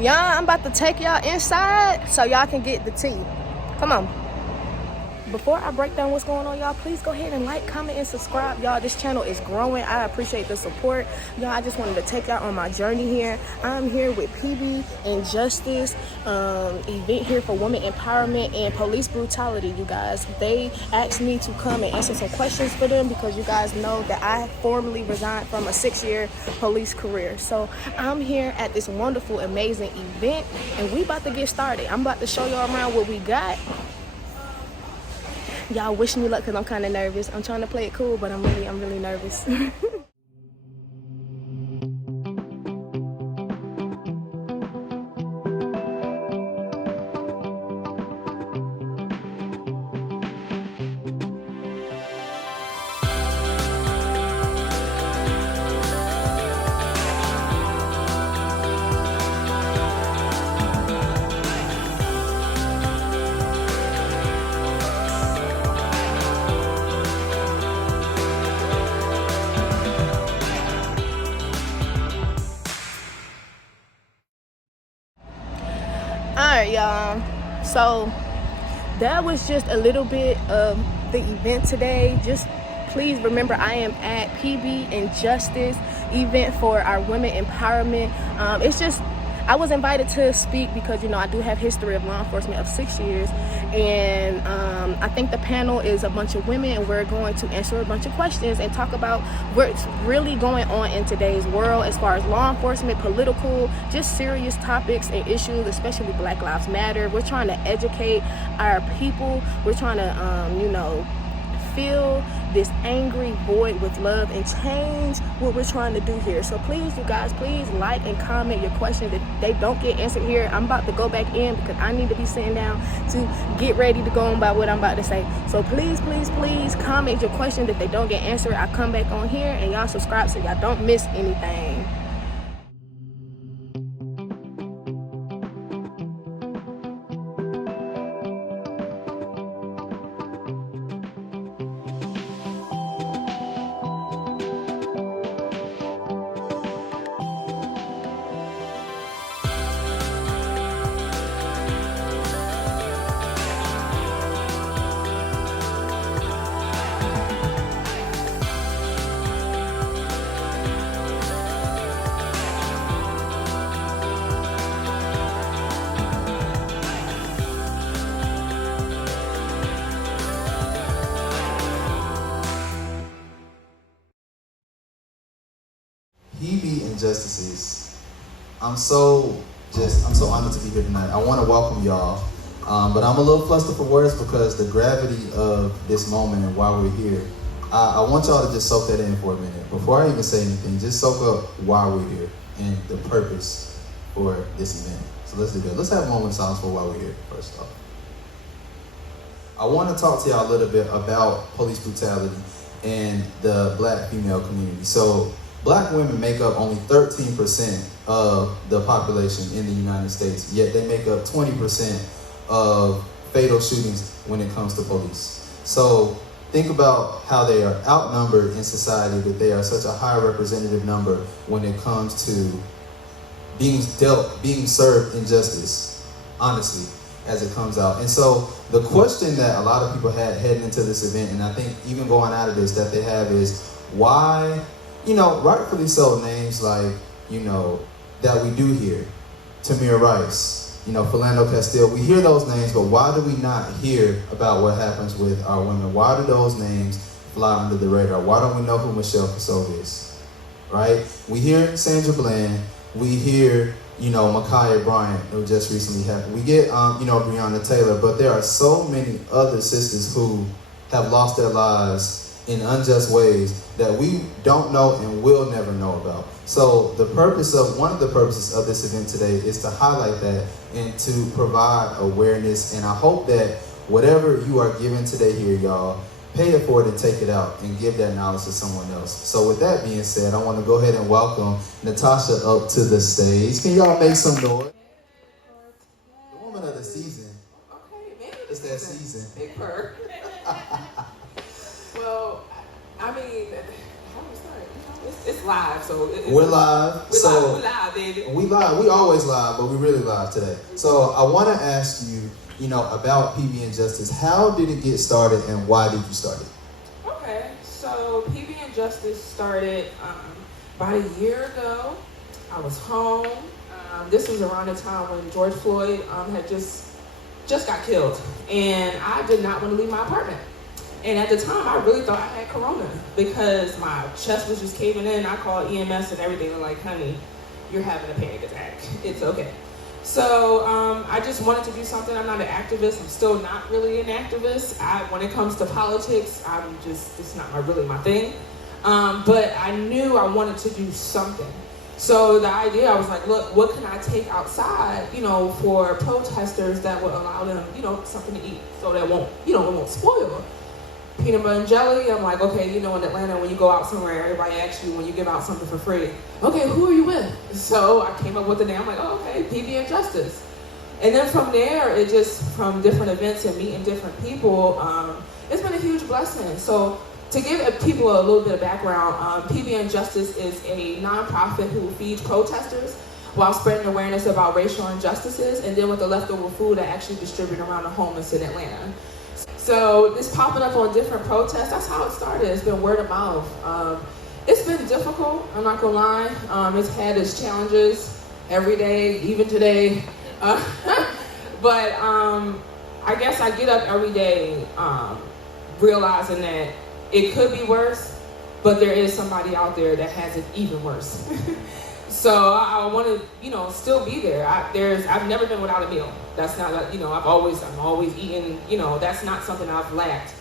Yeah, I'm about to take y'all inside so y'all can get the tea. Come on. Before I break down what's going on, y'all, please go ahead and like, comment, and subscribe. Y'all, this channel is growing. I appreciate the support. Y'all, I just wanted to take y'all on my journey here. I'm here with PBNJUSTICE, event here for women empowerment and police brutality, you guys. They asked me to come and answer some questions for them because you guys know that I formally resigned from a 6-year police career. So I'm here at this wonderful, amazing event, and we about to get started. I'm about to show y'all around what we got. Y'all wish me luck because I'm kind of nervous. I'm trying to play it cool, but I'm really nervous. Alright, y'all, so that was just a little bit of the event today. Just please remember, I am at PBNJUSTICE event for our women empowerment. It's just, I was invited to speak because, you know, I do have history of law enforcement of 6 years, and I think the panel is a bunch of women, and we're going to answer a bunch of questions and talk about what's really going on in today's world as far as law enforcement, political, just serious topics and issues, especially Black Lives Matter. We're trying to educate our people. We're trying to, you know, fill this angry void with love and change what we're trying to do here. So please, you guys, please like and comment your questions. If they don't get answered here, I'm about to go back in because I need to be sitting down to get ready to go on by what I'm about to say. So please, please, please comment your questions. If they don't get answered, I come back on here, and y'all subscribe so y'all don't miss anything. PBNJUSTICES. I'm so honored to be here tonight. I want to welcome y'all, but I'm a little flustered for words because the gravity of this moment and why we're here. I want y'all to just soak that in for a minute. Before I even say anything, just soak up why we're here and the purpose for this event. So let's do that. Let's have a moment of silence for why we're here, first off. I want to talk to y'all a little bit about police brutality and the Black female community. So Black women make up only 13% of the population in the United States, yet they make up 20% of fatal shootings when it comes to police. So think about how they are outnumbered in society, but they are such a high representative number when it comes to being served injustice, honestly, as it comes out. And so the question that a lot of people had heading into this event, and I think even going out of this, that they have is why, you know, rightfully so, names like, you know, that we do hear, Tamir Rice, you know, Philando Castile, we hear those names, but why do we not hear about what happens with our women? Why do those names fly under the radar? Why don't we know who Michelle Cassell is, right? We hear Sandra Bland, we hear, you know, Ma'Khia Bryant, who just recently happened. We get, you know, Breonna Taylor, but there are so many other sisters who have lost their lives in unjust ways that we don't know and will never know about. So one of the purposes of this event today is to highlight that and to provide awareness. And I hope that whatever you are given today here, y'all, pay it forward and take it out and give that knowledge to someone else. So with that being said, I want to go ahead and welcome Natasha up to the stage. Can y'all make some noise? The woman of the season. Okay, maybe it's that season. Big purr. Well, I mean, how do we start? It's live, so we're live. We're live, baby. We live. We always live, but we really live today. So I want to ask you, about PBNJUSTICE. How did it get started, and why did you start it? Okay, so PBNJUSTICE started about a year ago. I was home. This was around the time when George Floyd had just got killed, and I did not want to leave my apartment. And at the time, I really thought I had corona because my chest was just caving in. I called EMS and everything. They're like, honey, you're having a panic attack. It's okay. So I just wanted to do something. I'm not an activist. I'm still not really an activist. When it comes to politics, it's not really my thing. But I knew I wanted to do something. So the idea, I was like, look, what can I take outside, for protesters that would allow them, something to eat so that it won't spoil. Peanut butter and jelly. I'm like, okay, in Atlanta, when you go out somewhere, everybody asks you when you give out something for free, okay, who are you with? So I came up with the name. I'm like, oh, okay, PBNJUSTICE. And then from there, it just, from different events and meeting different people, it's been a huge blessing. So to give people a little bit of background, PBNJUSTICE is a nonprofit who feeds protesters while spreading awareness about racial injustices, and then with the leftover food, I actually distribute around the homeless in Atlanta. So this popping up on different protests, that's how it started. It's been word of mouth. It's been difficult, I'm not gonna lie. It's had its challenges every day, even today. But I guess I get up every day realizing that it could be worse, but there is somebody out there that has it even worse. So I want to, still be there. I've never been without a meal. That's not, I'm always eating, that's not something I've lacked.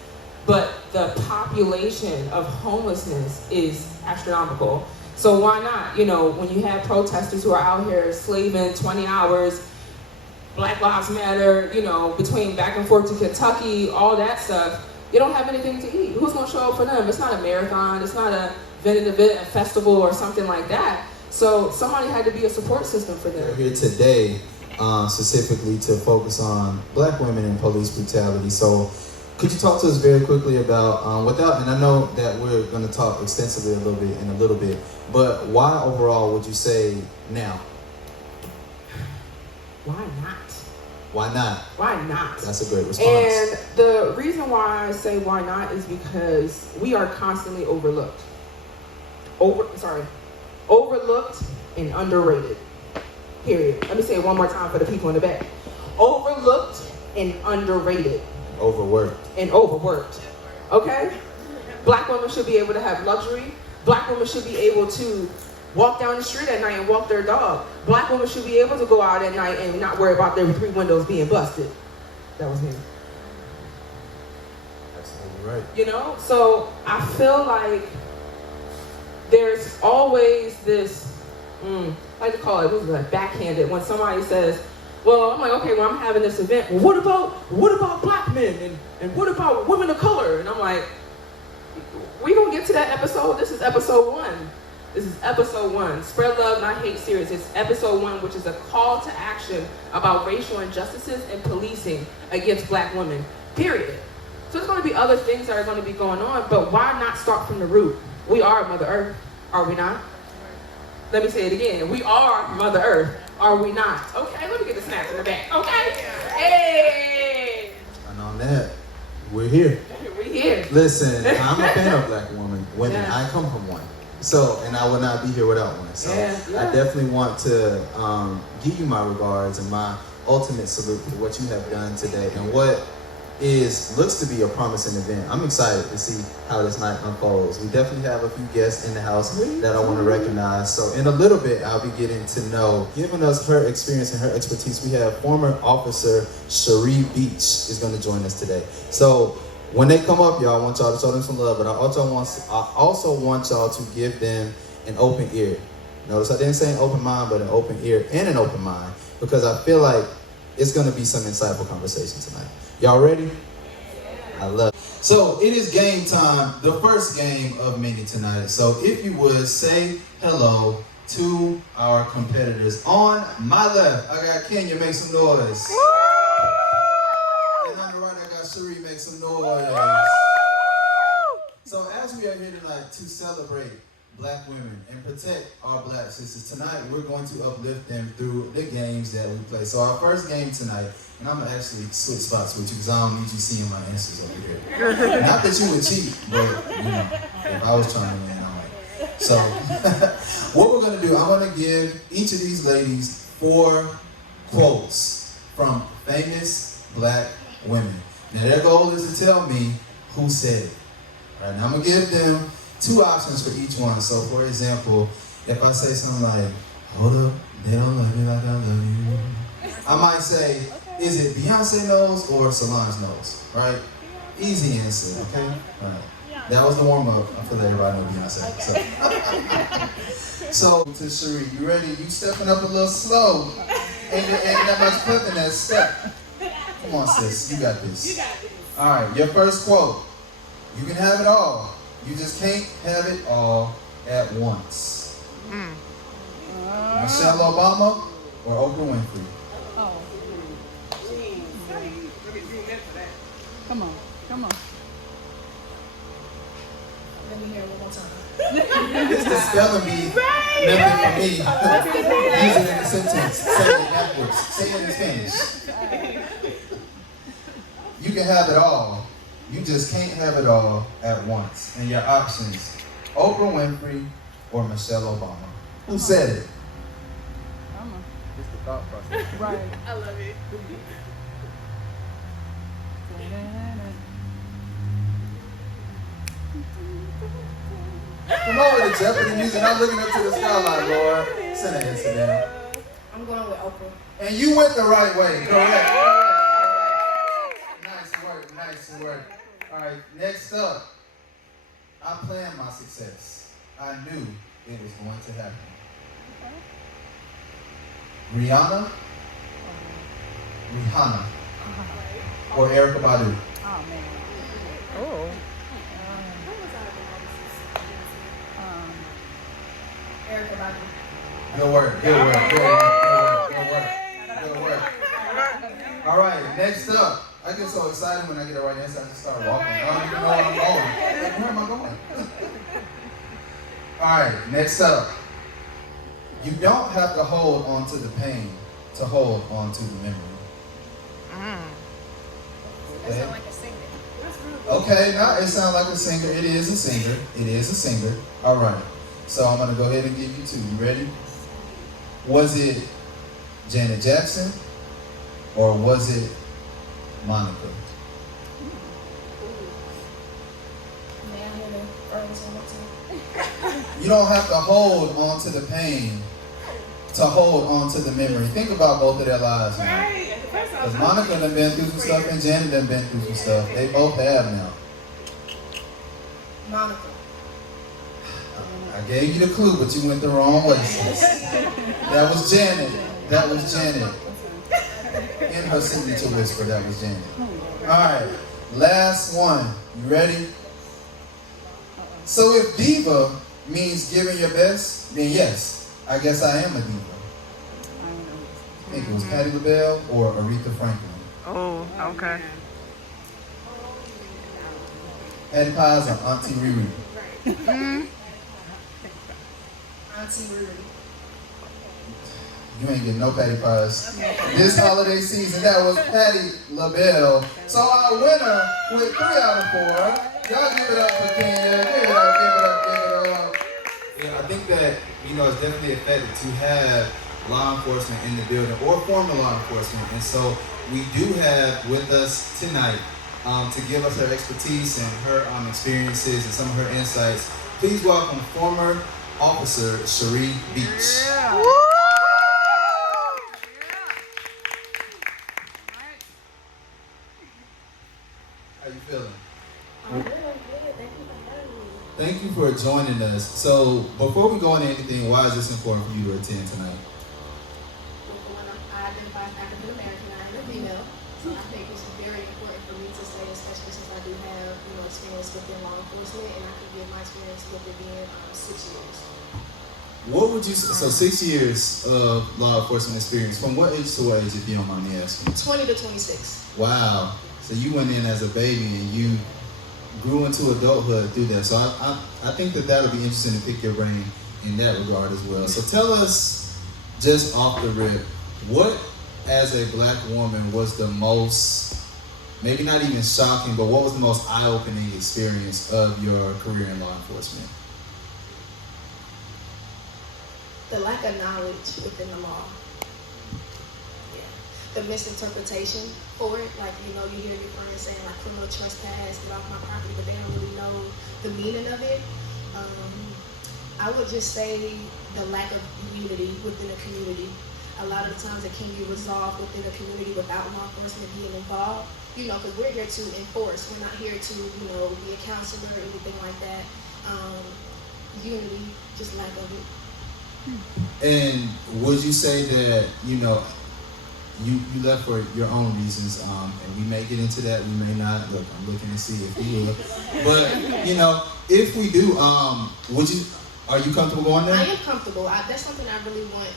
But the population of homelessness is astronomical. So why not, when you have protesters who are out here slaving 20 hours, Black Lives Matter, between back and forth to Kentucky, all that stuff, you don't have anything to eat. Who's going to show up for them? It's not a marathon. It's not a event, a festival or something like that. So somebody had to be a support system for them. We're here today specifically to focus on Black women in police brutality. So could you talk to us very quickly about, and I know that we're going to talk extensively in a little bit, but why overall would you say now? Why not? Why not? Why not? That's a great response. And the reason why I say why not is because we are constantly overlooked. Overlooked and underrated. Period. Let me say it one more time for the people in the back. Overlooked and underrated. Overworked. And overworked. Okay? Black women should be able to have luxury. Black women should be able to walk down the street at night and walk their dog. Black women should be able to go out at night and not worry about their 3 windows being busted. That was me. Absolutely right. So I feel like there's always this, I like to call it, backhanded, when somebody says, well, I'm like, okay, well, I'm having this event. Well, what about Black men and what about women of color? And I'm like, we gonna get to that episode. This is episode 1. This is episode 1. Spread love, not hate series. It's episode 1, which is a call to action about racial injustices and policing against Black women, period. So there's going to be other things that are going to be going on, but why not start from the root? We are Mother Earth, are we not? Let me say it again. We are Mother Earth, are we not? Okay, let me get the snaps in the back. Okay? Hey! And on that, we're here. We're here. Listen, I'm a fan of Black women. Yeah. I come from one. So, and I would not be here without one. So Yeah. I definitely want to give you my regards and my ultimate salute for what you have done today and what looks to be a promising event. I'm excited to see how this night unfolds. We definitely have a few guests in the house that I want to recognize. So in a little bit, I'll be getting to know, giving us her experience and her expertise. We have former officer Cherie Beach is going to join us today. So when they come up, y'all, I want y'all to show them some love, but I also want y'all to give them an open ear. Notice I didn't say an open mind, but an open ear and an open mind, because I feel like it's going to be some insightful conversation tonight. Y'all ready? Yeah. I love it. So it is game time, the first game of many tonight. So if you would say hello to our competitors. On my left, I got Kenya, make some noise. Woo! And on the right, I got Cherie, make some noise. Woo! So as we are here tonight to celebrate Black women and protect our Black sisters. Tonight, we're going to uplift them through the games that we play. So our first game tonight, and I'm going to actually switch spots with you because I don't need you seeing my answers over here. Not that you would cheat, but, you know, if I was trying to win, I might. So, what we're going to do, I'm going to give each of these ladies 4 quotes from famous Black women. Now, their goal is to tell me who said it. All right, now I'm going to give them 2 options for each one. So, for example, if I say something like, hold up, they don't love me like I love you. I might say, is it Beyonce knows or Solange knows? Right? Easy answer, okay? All right. That was the warm-up. I feel like everybody knows Beyonce. So, to Cherie, you ready? You stepping up a little slow. Ain't that much pep in that step. Come on, sis. You got this. All right, your first quote. You can have it all. You just can't have it all at once. Michelle Obama or Oprah Winfrey? Oh. Come on. Let me hear it one more time. It's the spelling bee method for me. Use it in a sentence. Say it backwards. Say it in Spanish. You can have it all. You just can't have it all at once. And your options, Oprah Winfrey or Michelle Obama. Who said it? It's the thought process. Right. I love it. Come on with the Jeopardy music. I'm looking up to the skyline, Lord. Send an answer down. I'm going with Oprah. And you went the right way. Correct. Nice work. All right, next up. I planned my success. I knew it was going to happen. Rihanna or Erykah Badu? Oh, man. Oh. Erykah Badu. Good work. All right, next up. I get so excited when I get the right answer, I just start walking. I don't even know where I'm going. Like, where am I going? All right, next up. You don't have to hold on to the pain to hold on to the memory. That sounds like a singer. Okay, now it sounds like a singer. It is a singer. All right. So I'm going to go ahead and give you 2. You ready? Was it Janet Jackson or was it Monica? You don't have to hold on to the pain to hold on to the memory. Think about both of their lives now. Because Monica done been through some stuff and Janet done been through some stuff. They both have now. Monica. I gave you the clue, but you went the wrong way. That was Janet. In her signature whisper, that was Janet. All right, last one. You ready? So if diva means giving your best, then yes, I guess I am a diva. I think it was Patti LaBelle or Aretha Franklin. Oh, okay. Patty Pies or Auntie Riri? Auntie Riri. You ain't getting no Patty Pies. This holiday season, that was Patti LaBelle. So our winner with 3 out of 4. Y'all give it up for Kenya. Give it up. Yeah, I think that, it's definitely effective to have law enforcement in the building or former law enforcement. And so we do have with us tonight to give us her expertise and her experiences and some of her insights. Please welcome former officer Cherie Beach. Yeah. How you feeling? I'm good. Thank you for having me. Thank you for joining us. So before we go into anything, why is this important for you to attend tonight? I identify as African American and I'm a female, so I think it's very important for me to say, especially since I do have experience within law enforcement, and I can give my experience with it being 6 years. What would you say? So 6 years of law enforcement experience. From what age to what age, if you don't mind me asking? 20 to 26. Wow. So you went in as a baby and you grew into adulthood through that. So I think that that'll be interesting to pick your brain in that regard as well. So tell us, just off the rip, what as a black woman was the most, maybe not even shocking, but what was the most eye-opening experience of your career in law enforcement? The lack of knowledge within the law. Yeah. The misinterpretation for it. Like, you know, you hear your friends saying like criminal trespass, get off my property, but they don't really know the meaning of it. I would just say the lack of unity within a community. A lot of times it can be resolved within a community without law enforcement being involved. You know, because we're here to enforce. We're not here to, you know, be a counselor or anything like that. Unity, just lack of it. And would you say that, you know, you left for your own reasons, and we may get into that, we may not. Look, I'm looking to see if you will. But, you know, if we do, are you comfortable going there? I am comfortable. That's something I really want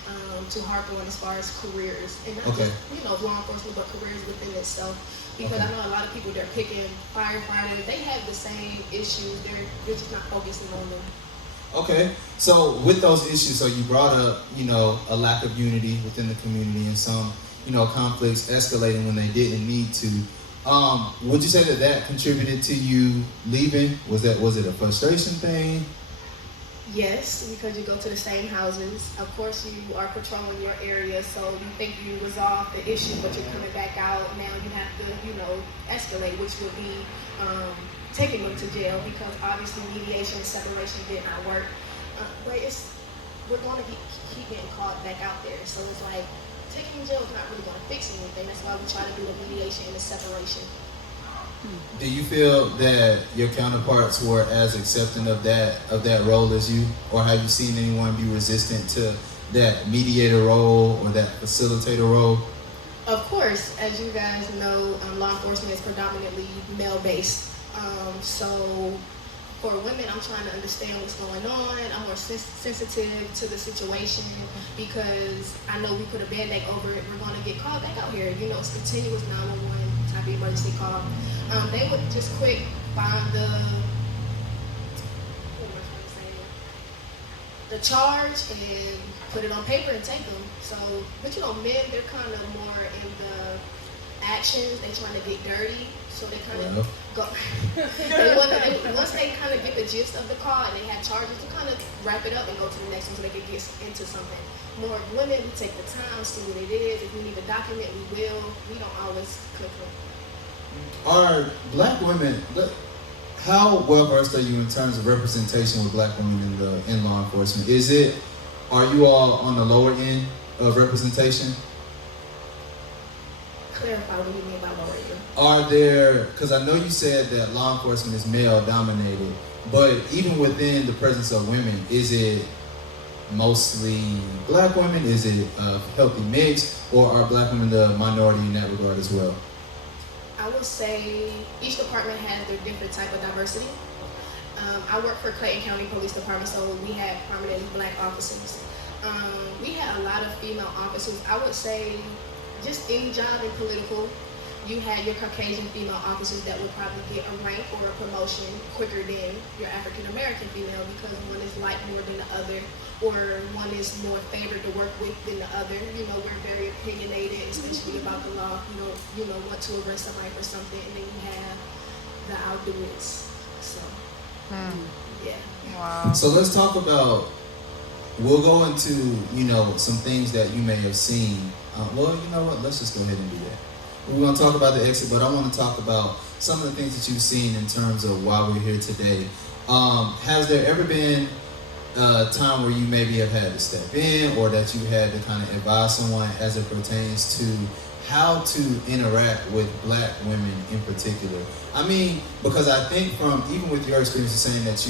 to harp on as far as careers. And not just, you know, law enforcement, but careers within itself. Because I know a lot of people, they're picking firefighters. They have the same issues. They're just not focusing on them. Okay, so with those issues, so you brought up, you know, a lack of unity within the community and some, you know, conflicts escalating when they didn't need to. Would you say that that contributed to you leaving? Was it a frustration thing? Yes, because you go to the same houses. Of course, you are patrolling your area, so you think you resolved the issue, but you're coming back out. Now you have to, you know, escalate, which would be taking them to jail, because obviously mediation and separation did not work. But we're going to keep getting caught back out there. So it's like, taking them to jail is not really going to fix anything. That's why we try to do the mediation and the separation. Do you feel that your counterparts were as accepting of that role as you, or have you seen anyone be resistant to that mediator role or that facilitator role? Of course, as you guys know, law enforcement is predominantly male-based. So for women, I'm trying to understand what's going on. I'm more sensitive to the situation because I know we put a Band-Aid over it. We're going to get called back out here. You know, it's continuous 911 type of emergency call. They would just quick find the charge and put it on paper and take them. So, but you know, men, they're kind of more in the actions. They trying to get dirty, so they kind of go. Once they kind of get the gist of the call and they have charges, to kind of wrap it up and go to the next one so they can get into something. More women, we take the time, see what it is. If we need a document, we will. We don't always click them. Are black women, how well versed are you in terms of representation with black women in law enforcement? Are you all on the lower end of representation? Clarify what you mean by lower end. Are there, because I know you said that law enforcement is male dominated, but even within the presence of women, is it mostly black women? Is it a healthy mix, or are black women the minority in that regard as well? I would say each department has their different type of diversity. I work for Clayton County Police Department, so we have prominently black officers. We had a lot of female officers. I would say just any job in political, you had your Caucasian female officers that would probably get a rank or a promotion quicker than your African American female, because one is liked more than the other, or one is more favored to work with than the other. You know, we're very opinionated, especially about the law. You know, want to arrest somebody for something, and then you have the outdoors. So, yeah. Wow. So let's talk about, we'll go into, you know, some things that you may have seen. Well, you know what, let's just go ahead and do that. We're going to talk about the exit, but I want to talk about some of the things that you've seen in terms of why we're here today. Has there ever been a time where you maybe have had to step in, or that you had to kind of advise someone as it pertains to how to interact with black women in particular? I mean, because I think from, even with your experience of saying that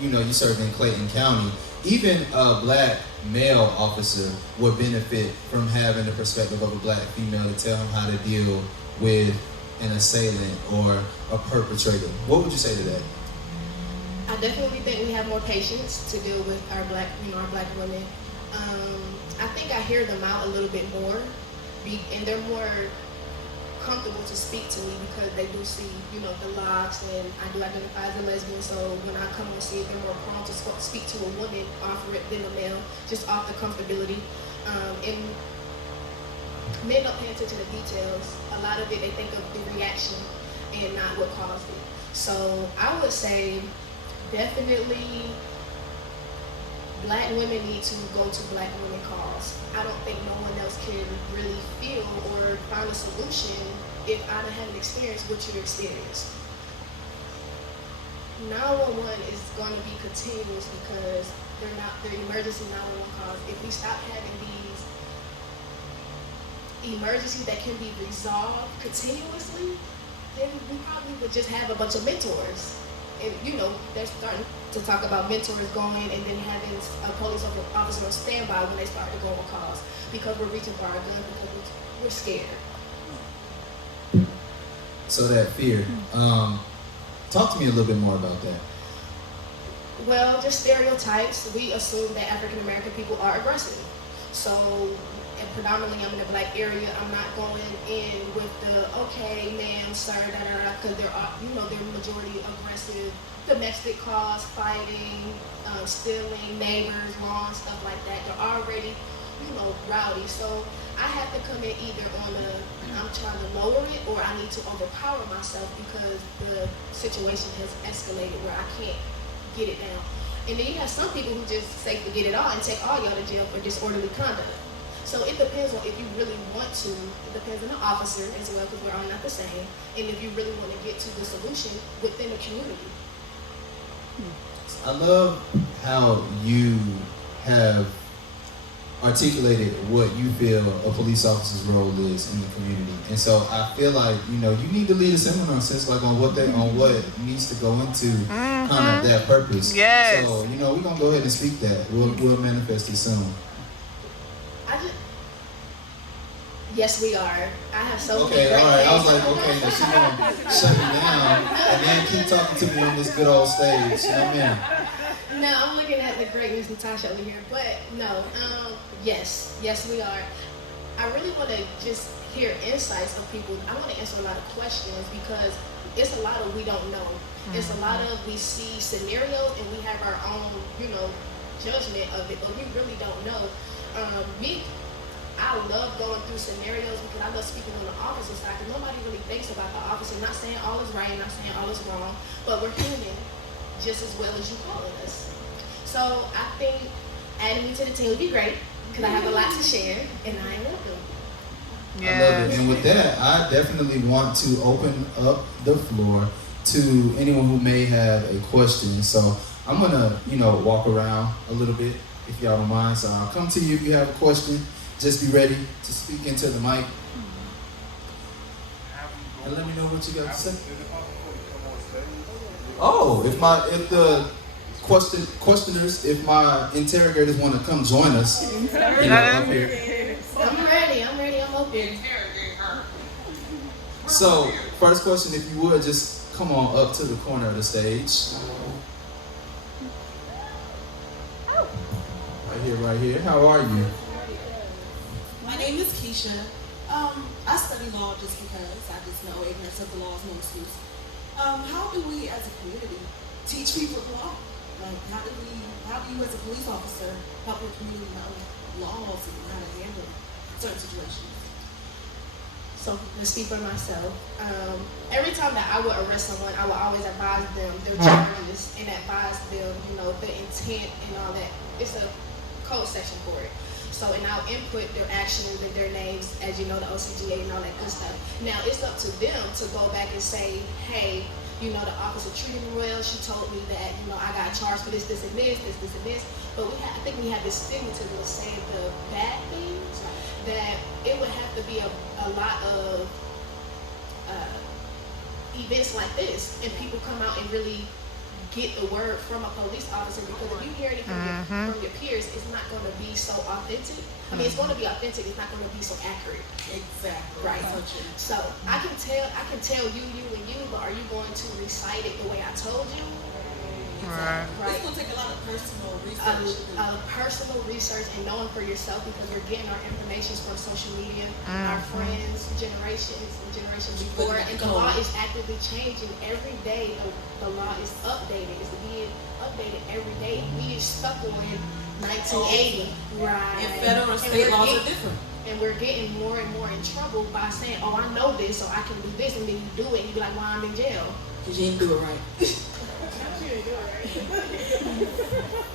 you know, you served in Clayton County, even a black male officer would benefit from having the perspective of a black female to tell him how to deal with an assailant or a perpetrator. What would you say to that? I definitely think we have more patience to deal with our black women. I think I hear them out a little bit more, and they're more comfortable to speak to me because they do see, you know, the locks, and I do identify as a lesbian. So when I come on see it, they're more prone to speak to a woman offer it than a male, just off the comfortability. And men don't pay attention to details. A lot of it, they think of the reaction and not what caused it. So I would say definitely Black women need to go to Black women calls. I don't think no one else can really feel or find a solution if I don't have an experience what you experienced. 911 is going to be continuous because they're emergency 911 calls. If we stop having these emergencies that can be resolved continuously, then we probably would just have a bunch of mentors. And you know, they're starting to talk about mentors going and then having a police officer on standby when they start to go on calls because we're reaching for our guns because we're scared. So that fear. Talk to me a little bit more about that. Well, just stereotypes. We assume that African American people are aggressive. So, and predominantly I'm in the Black area. I'm not going in with the, okay, ma'am, sir, because there are, you know, they're majority aggressive, domestic cause, fighting, stealing, neighbors, lawn, stuff like that. They're already, you know, rowdy. So I have to come in either on I'm trying to lower it, or I need to overpower myself because the situation has escalated where I can't get it down. And then you have some people who just say forget it all and take all y'all to jail for disorderly conduct. So it depends on if you really want to. It depends on the officer as well, because we're all not the same. And if you really want to get to the solution within the community. I love how you have articulated what you feel a police officer's role is in the community. And so I feel like, you know, you need to lead a seminar since like on what needs to go into kind of that purpose. Yes. So, you know, we're gonna go ahead and speak that. We'll manifest it soon. Yes, we are. I have so many Okay, great all right. I was things. like, okay, now she's gonna shut me down and then keep talking to me on this good old stage. You know what I mean? No, I'm looking at the great Miss Natasha over here, but no, yes, we are. I really want to just hear insights of people. I want to answer a lot of questions because it's a lot of we don't know. It's a lot of we see scenarios and we have our own, you know, judgment of it, but we really don't know. I love going through scenarios because I love speaking on the officer side because nobody really thinks about the officer. Not saying all is right, not saying all is wrong, but we're human just as well as you calling us. So I think adding me to the team would be great because I have a lot to share and I am welcome. I love it. And with that, I definitely want to open up the floor to anyone who may have a question. So I'm gonna, you know, walk around a little bit if y'all don't mind. So I'll come to you if you have a question. Just be ready to speak into the mic. And let me know what you got to say. Oh, if the questioners, if my interrogators want to come join us, you know, up here. I'm ready, I'm open. So, first question, if you would, just come on up to the corner of the stage. Right here. How are you? My name is Keisha. I study law just because I just know ignorance of the law is no excuse. How do we as a community teach people the law? Like, how do you as a police officer help your community know laws and how to handle certain situations? So to speak for myself, every time that I would arrest someone, I would always advise them their charges and advise them, you know, the intent and all that. It's a code section for it. So, and I'll input their actions and their names, as you know, the OCGA and all that good stuff. Now, it's up to them to go back and say, hey, you know, the officer treated me well. She told me that, you know, I got charged for this, this, and this, this, this, and this. But I think we have this stigmatism of saying the bad things, that it would have to be a lot of events like this, and people come out and really get the word from a police officer, because if you hear it from your peers, it's not going to be so authentic. I mean, it's going to be authentic. It's not going to be so accurate. Exactly. Right. So I can tell you, and you, but are you going to recite it the way I told you? Right. It's gonna take a lot of personal a research. personal research and knowing for yourself, because we're getting our information from social media, our friends, generations before, and the law is actively changing every day. The law is updated. It's being updated every day. We are stuck on 1980, right? And federal and state laws are different. And we're getting more and more in trouble by saying, "Oh, I know this, so I can do this," and then you do it, and you be like, "Well, I'm in jail." Because you didn't do it right.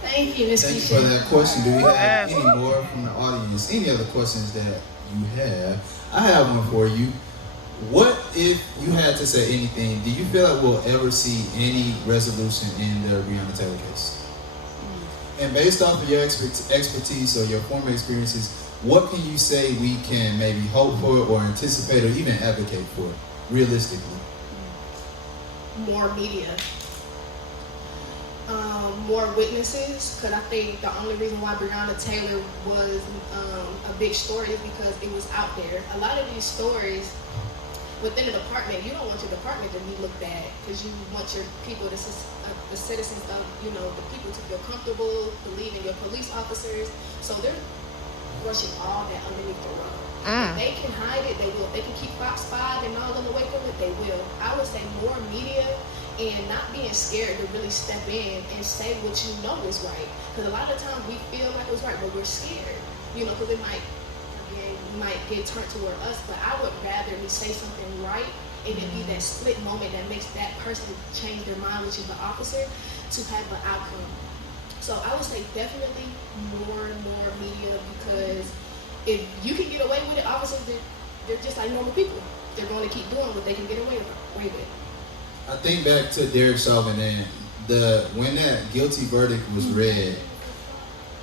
Thank you, Ms. Thank you Keisha. for that question. Do we have any more from the audience? Any other questions that you have? I have one for you. What if you had to say anything? Do you feel like we'll ever see any resolution in the Breonna Taylor case? And based off of your expertise or your former experiences, what can you say we can maybe hope for or anticipate or even advocate for, realistically? More media, more witnesses, because I think the only reason why Breonna Taylor was a big story is because it was out there. A lot of these stories within the department, you don't want your department to be looked at, because you want your people, the citizens of, the people to feel comfortable, believe in your police officers. So they're brushing all that underneath the rug. If they can hide it, they will. If they can keep Fox 5 and all them away from it, they will. I would say more media and not being scared to really step in and say what you know is right. Because a lot of times we feel like it's right, but we're scared, because it might get turned toward us. But I would rather me say something right and it be that split moment that makes that person change their mind, which is the officer, to have an outcome. So I would say definitely more and more media, because if you can get away with it, officers, they're just like normal people. They're going to keep doing what they can get away with. I think back to Derek Chauvin and when that guilty verdict was read,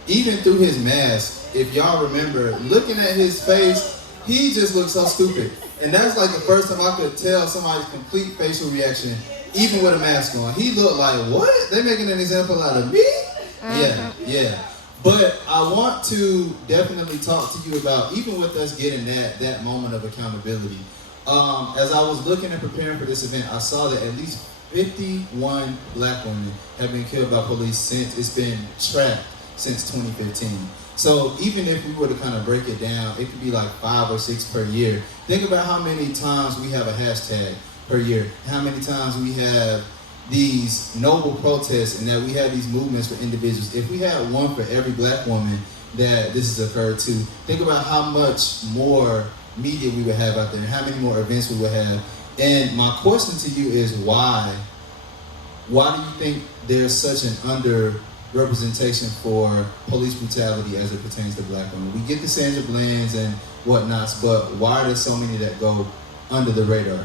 even through his mask, if y'all remember, looking at his face, he just looked so stupid. And that's like the first time I could tell somebody's complete facial reaction, even with a mask on. He looked like, what? They're making an example out of me? Yeah. But I want to definitely talk to you about, even with us getting that moment of accountability. As I was looking and preparing for this event, I saw that at least 51 black women have been killed by police since it's been tracked since 2015. So even if we were to kind of break it down, it could be like 5 or 6 per year. Think about how many times we have a hashtag per year, how many times we have these noble protests, and that we have these movements for individuals. If we had one for every black woman that this has occurred to, think about how much more media we would have out there and how many more events we would have. And my question to you is why? Why do you think there's such an underrepresentation for police brutality as it pertains to black women? We get the Sandra Bland's and whatnots, but why are there so many that go under the radar?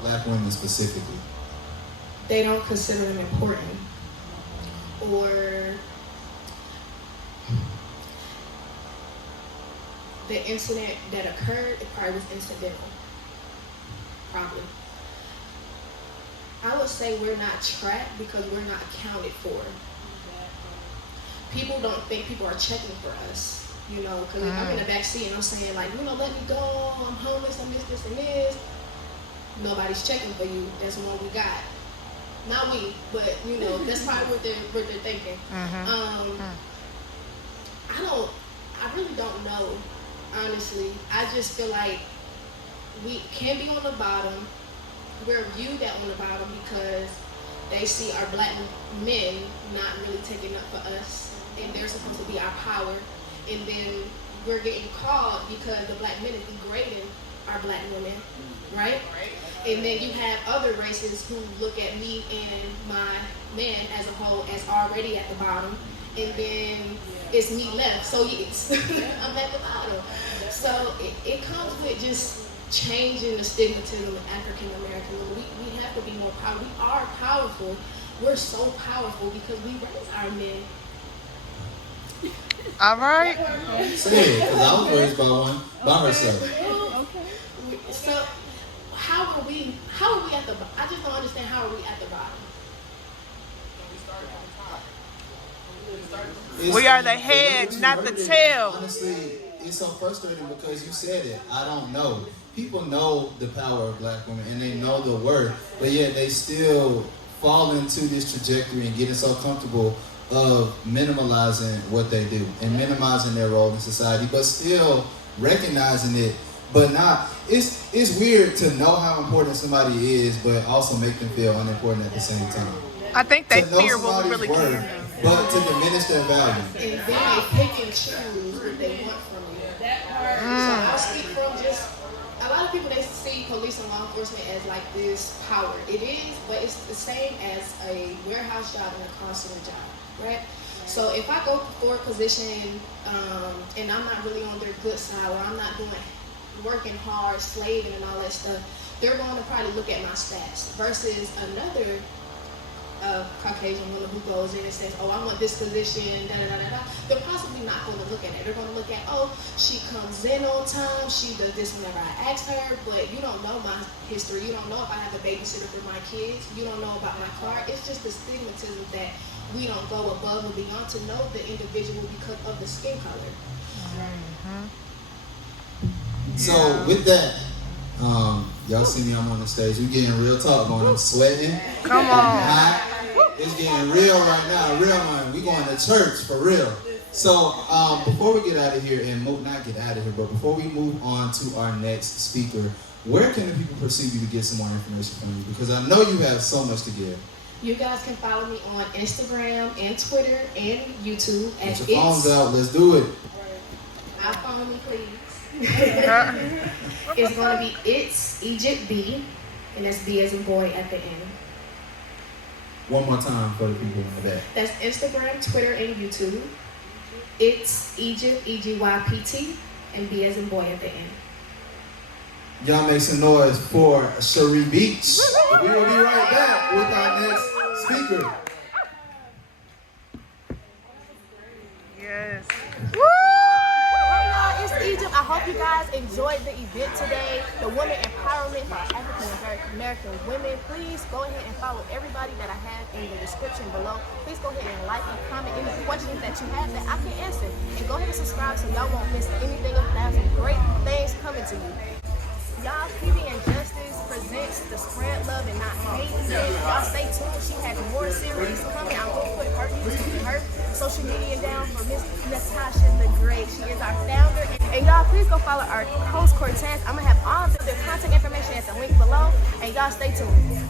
Black women specifically. They don't consider them important, or the incident that occurred, it probably was incidental. Probably. I would say we're not tracked because we're not accounted for. People don't think people are checking for us, because I'm in the back seat and I'm saying like, let me go, I'm homeless, I miss this and this. Nobody's checking for you. That's one we got. Not we, but that's probably what they're thinking. I really don't know, honestly. I just feel like we can be on the bottom. We're viewed at on the bottom because they see our black men not really taking up for us, and they're supposed to be our power. And then we're getting called because the black men is degrading our black women, right? And then you have other races who look at me and my man as a whole as already at the bottom, and then it's me left. So yes, I'm at the bottom. So it comes with just changing the stigmatism of African American women. We have to be more powerful. We are powerful. We're so powerful because we raise our men. All right. Say it, because I was raised by one by herself. So how are we at the bottom? I just don't understand, how are we at the bottom? We are the head, not the tail. Honestly, it's so frustrating because you said it. I don't know. people know the power of black women and they know the worth, but yet they still fall into this trajectory and getting so comfortable of minimalizing what they do and minimizing their role in society, but still recognizing it. But not, it's weird to know how important somebody is, but also make them feel unimportant at the same time. I think they To know fear what we somebody's really worth, care. but to diminish their value. And then they pick and choose what they want from you. So I'll speak from just, a lot of people, they see police and law enforcement as like this power. It is, but it's the same as a warehouse job and a consular job, right? So if I go for a position and I'm not really on their good side, or I'm not working hard, slaving and all that stuff, they're going to probably look at my stats versus another Caucasian woman who goes in and says, oh, I want this position, da-da-da-da-da. They're possibly not going to look at it. They're going to look at, oh, she comes in on time, she does this whenever I ask her, but you don't know my history. You don't know if I have a babysitter for my kids. You don't know about my car. It's just the stigmatism that we don't go above and beyond to know the individual because of the skin color. So with that, y'all see me, I'm on the stage. We getting real talk going. I'm sweating. Come on. It's getting real right now. Real man. We going to church for real. So before we get out of here and not get out of here, but before we move on to our next speaker, where can the people pursue you to get some more information from you? Because I know you have so much to give. You guys can follow me on Instagram and Twitter and YouTube at Get your phones out. Let's do it. iPhone me, please. It's going to be It's Egypt B, and that's B as in boy at the end. One more time for the people in the back. That's Instagram, Twitter, and YouTube. It's Egypt, EGYPT, and B as in boy at the end. Y'all make some noise for Cherie Beach. We will be right back with our next speaker. Yes. Hey y'all, it's Egypt. I hope you guys enjoyed the event today. The women empowerment for African American women. Please go ahead and follow everybody that I have in the description below. Please go ahead and like and comment any questions that you have that I can answer. And go ahead and subscribe so y'all won't miss anything else. There's some great things coming to you. Y'all, PBNJUSTICE presents the Spread Love and Not Hate event. Y'all stay tuned. She has more series coming. I'm going to put her YouTube and her social media down for Miss Natasha the Great. She is our founder. And y'all, please go follow our host, Cortez. I'm going to have all the contact information at the link below. And y'all stay tuned.